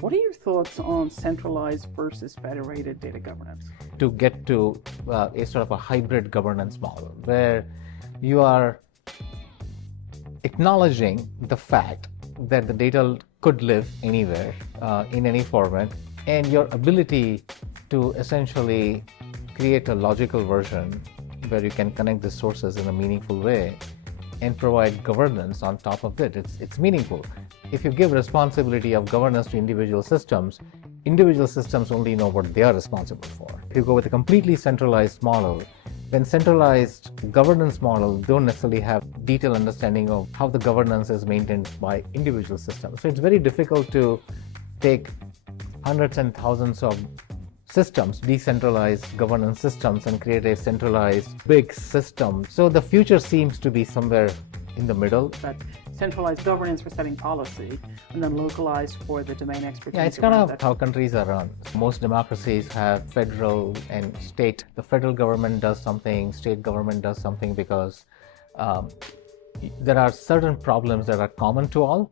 What are your thoughts on centralized versus federated data governance? To get to a sort of a hybrid governance model where you are acknowledging the fact that the data could live anywhere, in any format, and your ability to essentially create a logical version where you can connect the sources in a meaningful way and provide governance on top of it. It's meaningful. If you give responsibility of governance to individual systems only know what they are responsible for. If you go with a completely centralized model, then centralized governance models don't necessarily have detailed understanding of how the governance is maintained by individual systems. So it's very difficult to take hundreds and thousands of systems, decentralized governance systems, and create a centralized big system. So the future seems to be somewhere in the middle. That centralized governance for setting policy and then localized for the domain expertise. Yeah, it's kind of how countries are run. Most democracies have federal and state. The federal government does something, state government does something, because there are certain problems that are common to all,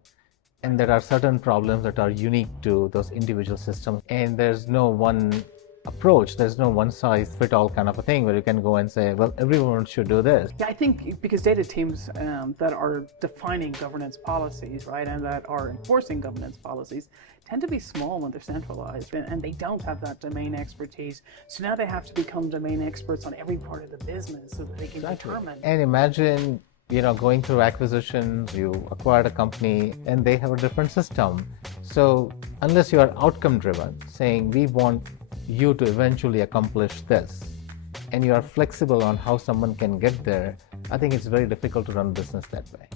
and there are certain problems that are unique to those individual systems. And there's no one approach, there's no one size fit all kind of a thing where you can go and say, well, everyone should do this. Yeah, I think because data teams that are defining governance policies, right, and that are enforcing governance policies tend to be small when they're centralized, and they don't have that domain expertise. So now they have to become domain experts on every part of the business so that they can determine. And imagine, going through acquisitions, you acquired a company and they have a different system. So unless you are outcome driven, saying we want you to eventually accomplish this, and you are flexible on how someone can get there, I think it's very difficult to run business that way.